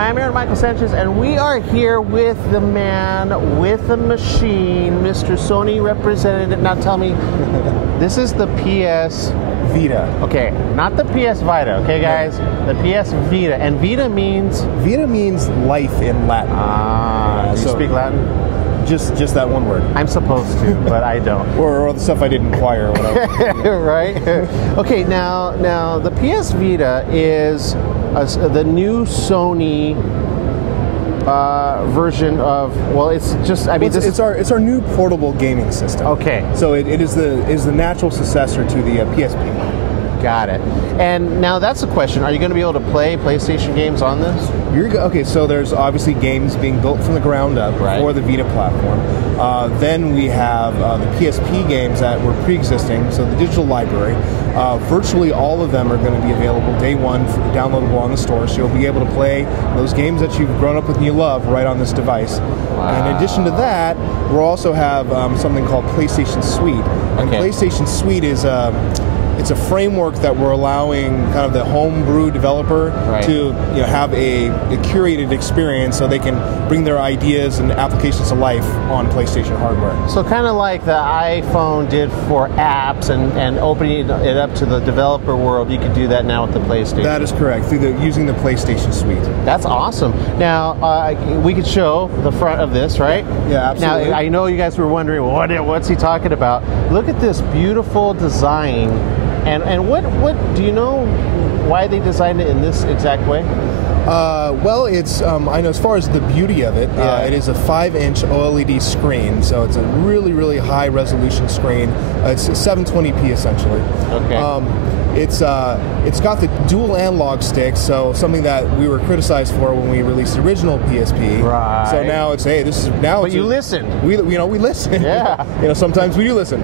I'm Aaron Michael Sanchez, and we are here with the man with the machine, Mr. Sony representative. Now tell me, this is the PS Vita. Okay, not the PS Vita, okay guys? The PS Vita. And Vita means? Vita means life in Latin. Do you speak Latin? Just that one word. I'm supposed to, but I don't. or the stuff I didn't acquire. Right? Okay, now the PS Vita is the new Sony version of, well, it's just, I mean, it's our new portable gaming system. Okay. So it is the natural successor to the PSP. Got it. And now that's the question: are you going to be able to play PlayStation games on this? Okay, so there's obviously games being built from the ground up for the Vita platform. Then we have the PSP games that were pre-existing, so the digital library. Virtually all of them are going to be available day one, downloadable on the store, so you'll be able to play those games that you've grown up with and you love right on this device. Wow. And in addition to that, we'll also have something called PlayStation Suite. And PlayStation Suite is it's a framework that we're allowing kind of the homebrew developer to have a curated experience so they can bring their ideas and applications to life on PlayStation hardware. So kind of like the iPhone did for apps and opening it up to the developer world, you could do that now with the PlayStation. That is correct, using the PlayStation Suite. That's awesome. Now, we could show the front of this, right? Yeah, absolutely. Now, I know you guys were wondering, what's he talking about? Look at this beautiful design. And what do you know why they designed it in this exact way? Well, it's I know as far as the beauty of it, it is a 5-inch OLED screen, so it's a really, really high resolution screen. It's 720p essentially. Okay. It's got the dual analog stick, so something that we were criticized for when we released the original PSP. Right. So now it's this is now. But you listened. We listen. Yeah. Sometimes we do listen.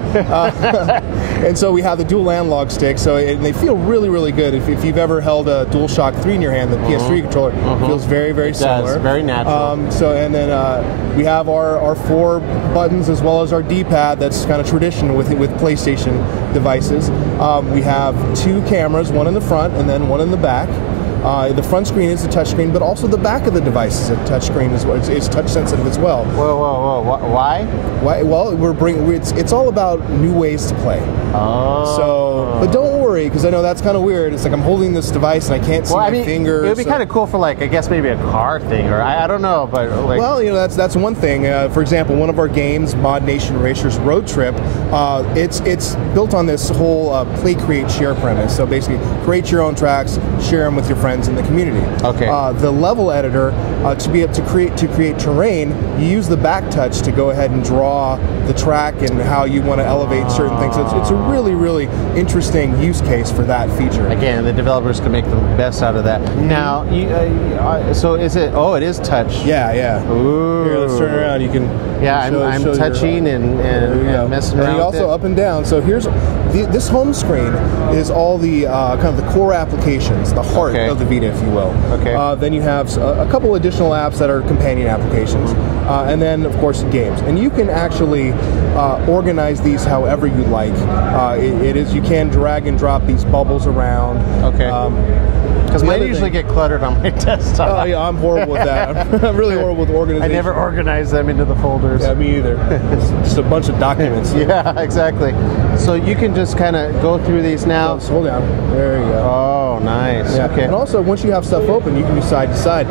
And so we have the dual analog stick, so they feel really, really good. If you've ever held a DualShock 3 in your hand, the PS3 controller feels very, very similar. Does. Very natural. And then we have our 4 buttons as well as our D-pad. That's kind of tradition with PlayStation devices. We have 2 cameras, one in the front and then one in the back. The front screen is a touch screen, but also the back of the device is a touch screen as well. It's touch sensitive as well. Whoa! Why? Well, it's all about new ways to play. Oh. But don't worry, because I know that's kind of weird. It's like I'm holding this device and I can't see my fingers. It would be kind of cool for, like, I guess maybe a car thing, or I don't know, but like. Well, that's one thing. For example, one of our games, Mod Nation Racers Road Trip, it's built on this whole play, create, share premise. So basically, create your own tracks, share them with your friends in the community. Okay. The level editor, to be able to create terrain, you use the back touch to go ahead and draw the track and how you want to elevate certain things. So it's a really, really interesting use case for that feature. Again, the developers can make the best out of that. Now, so is it? Oh, it is touch. Yeah. Ooh. Here, let's turn around. You can. Yeah, I'm touching and messing around. And also up and down. So here's this home screen is all the kind of the core applications, the heart of the Vita, if you will. Okay. Then you have a couple additional apps that are companion applications, and then of course games. And you can actually organize these however you like. You can drag and drop these bubbles around. Okay. Because mine usually get cluttered on my desktop. Oh yeah, I'm horrible with that. I'm really horrible with organization. I never organize them into the folders. Yeah, me either. Just a bunch of documents. Yeah, exactly. So you can just kind of go through these now. Scroll down. There you go. Oh, nice. Yeah. Okay. And also, once you have stuff open, you can do side to side.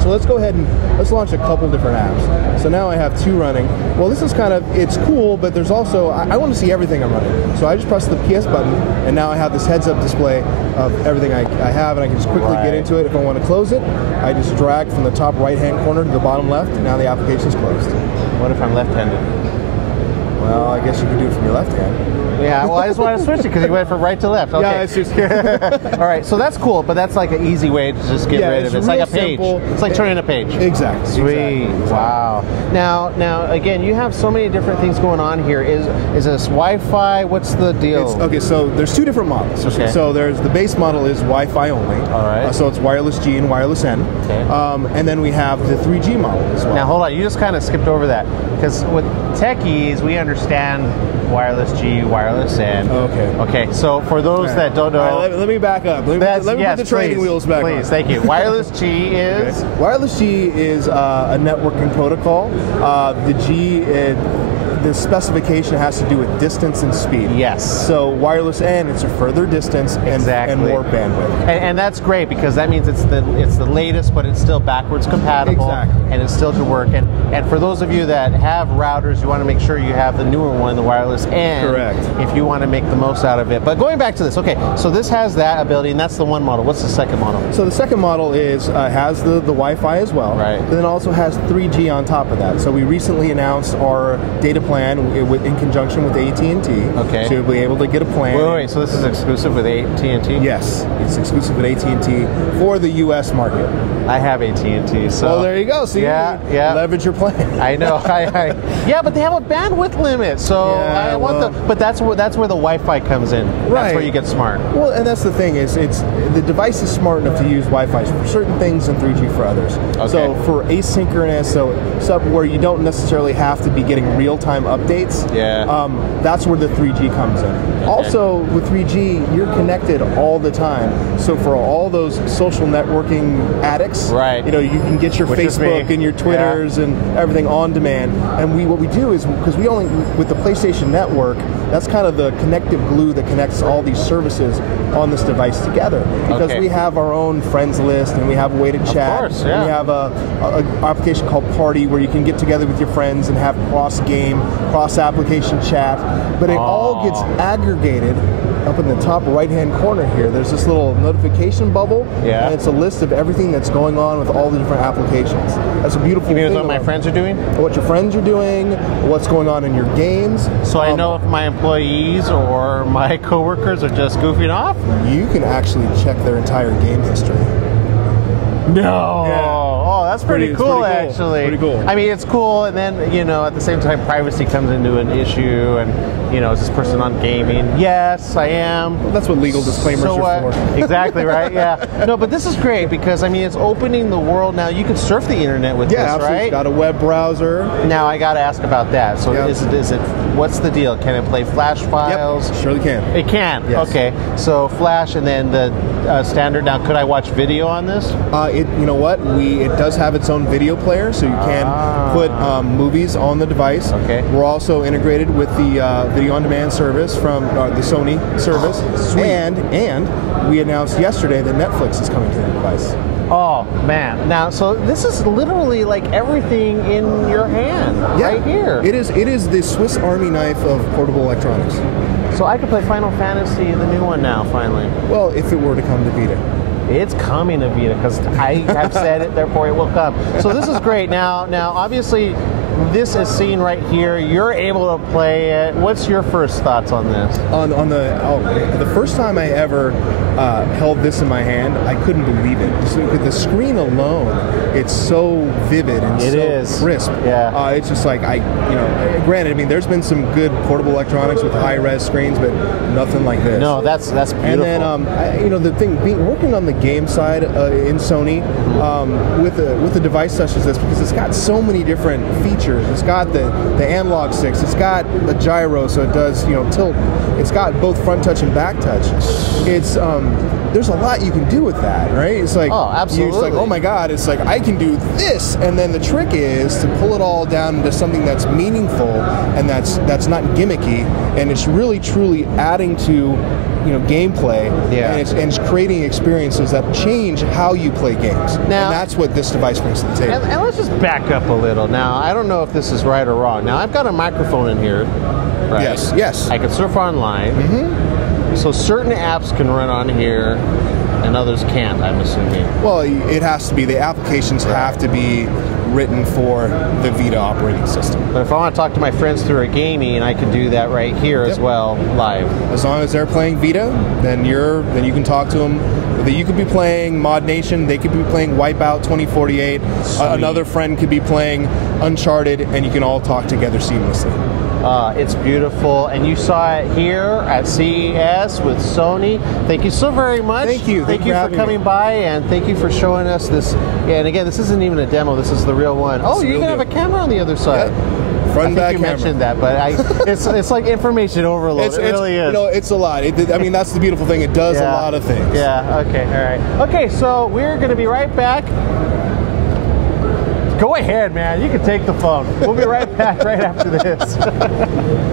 So let's go ahead and let's launch a couple different apps. So now I have 2 running. Well, this is it's cool, but there's also, I want to see everything I'm running. So I just press the PS button, and now I have this heads-up display of everything I have, and I can just quickly get into it. If I want to close it, I just drag from the top right-hand corner to the bottom left, and now the application is closed. What if I'm left-handed? Well, I guess you can do it from your left hand. Yeah, well, I just wanted to switch it because you went from right to left. Okay. Yeah, it's just... All right, so that's cool, but that's like an easy way to just get rid of it. It's like a page. Simple. It's like turning a page. Exactly. Sweet. Exactly. Wow. Now, again, you have so many different things going on here. Is this Wi-Fi? What's the deal? Okay, so there's 2 different models. Okay. So there's the base model is Wi-Fi only. All right. So it's wireless G and wireless N. Okay. And then we have the 3G model as well. Now, hold on. You just kind of skipped over that because with techies, we understand wireless G, wireless N. Okay. Okay, so for those that don't know... All right, let me back up. Let me put the training wheels back on. Please, thank you. Wireless G is... Okay. Wireless G is a networking protocol. The G... the specification has to do with distance and speed. Yes. So wireless N, it's a further distance and more bandwidth. And that's great because that means it's the latest, but it's still backwards compatible. Exactly. And it still can work. And for those of you that have routers, you want to make sure you have the newer one, the wireless N. Correct. If you want to make the most out of it. But going back to this, okay, so this has that ability, and that's the one model. What's the second model? So the second model is has the Wi-Fi as well. Right. And then also has 3G on top of that. So we recently announced our data plan in conjunction with AT&T. Okay. So you'll be able to get a plan. Wait, so this is exclusive with AT&T? Yes, it's exclusive with AT&T for the U.S. market. I have AT&T, so... Well, there you go. See, yeah. Leverage your plan. I know. Yeah, but they have a bandwidth limit, so Yeah, I want But that's where the Wi-Fi comes in. That's Right. where you get smart. Well, and that's the thing is, the device is smart enough to use Wi-Fi for certain things and 3G for others. Okay. So for asynchronous, so stuff where you don't necessarily have to be getting real-time updates. That's where the 3G comes in. Okay. Also, with 3G, you're connected all the time. So for all those social networking addicts, right? You know, you can get your Which Facebook and your Twitters and everything on demand. And what we do is, because we only, with the PlayStation Network, that's kind of the connective glue that connects all these services on this device together. Because we have our own friends list, and we have a way to chat. Of course, yeah. And we have a application called Party where you can get together with your friends and have cross-game, cross-application chat. But it all gets aggregated up in the top right-hand corner here. There's this little notification bubble, and it's a list of everything that's going on with all the different applications. That's a beautiful thing. You mean what my friends are doing? What your friends are doing, what's going on in your games. So I know if my employees or my coworkers are just goofing off? You can actually check their entire game history. No. Yeah. Oh, that's pretty cool, actually. Pretty cool. I mean, it's cool, and then, you know, at the same time, privacy comes into an issue, and, you know, is this person on gaming? Yes, I am. Well, that's what legal disclaimers are for. Exactly, right? Yeah. No, but this is great because, I mean, it's opening the world now. You can surf the internet with this, absolutely. right? It's got a web browser. Now, I got to ask about that. So is it, what's the deal? Can it play Flash files? Yep, surely can. It can? Yes. Okay. So Flash and then the standard. Now, could I watch video on this? You know what? It does have its own video player, so you can put movies on the device. Okay. We're also integrated with the video on demand service from the Sony service. Sweet. And we announced yesterday that Netflix is coming to the device. Oh man! Now, so this is literally like everything in your hand, right here. It is the Swiss Army knife of portable electronics. So I could play Final Fantasy, the new one now, finally. Well, if it were to come to Vita. It's coming to Vita because I have said it, therefore it will come. So this is great. Now, obviously, this is seen right here. You're able to play it. What's your first thoughts on this? On the first time I ever held this in my hand, I couldn't believe it. So the screen alone, it's so vivid and crisp. Yeah. It's just like granted, I mean, there's been some good portable electronics with high-res screens, but nothing like this. No, that's beautiful. And then the thing, working on the game side in Sony with a device such as this, because it's got so many different features. It's got the analog sticks. It's got the gyro, so it does tilt. It's got both front touch and back touch. It's there's a lot you can do with that, right? It's like, absolutely. It's like, oh my God, it's like I can do this, and then the trick is to pull it all down into something that's meaningful and that's not gimmicky, and it's really truly adding to gameplay, and it's creating experiences that change how you play games. Now, and that's what this device brings to the table. And let's just back up a little. Now, I don't know if this is right or wrong. Now, I've got a microphone in here, right? Yes. I can surf online. Mm-hmm. So certain apps can run on here, and others can't, I'm assuming. Well, it has to be. The applications have to be written for the Vita operating system. But if I want to talk to my friends through a gaming, I can do that right here as well, live. As long as they're playing Vita, then you can talk to them. You could be playing Mod Nation, they could be playing Wipeout 2048. Another friend could be playing Uncharted, and you can all talk together seamlessly. It's beautiful, and you saw it here at CES with Sony. Thank you so very much. Thank you. Thank you for coming by, and thank you for showing us this. And again, this isn't even a demo. This is the real one. Oh, you even have a camera on the other side. Yep. Front and back you camera. mentioned that, but it's like information overload. It really is. You know, it's a lot. I mean, that's the beautiful thing. It does a lot of things. Yeah. Okay. All right. Okay. So we're going to be right back. Go ahead, man. You can take the phone. We'll be right back right after this.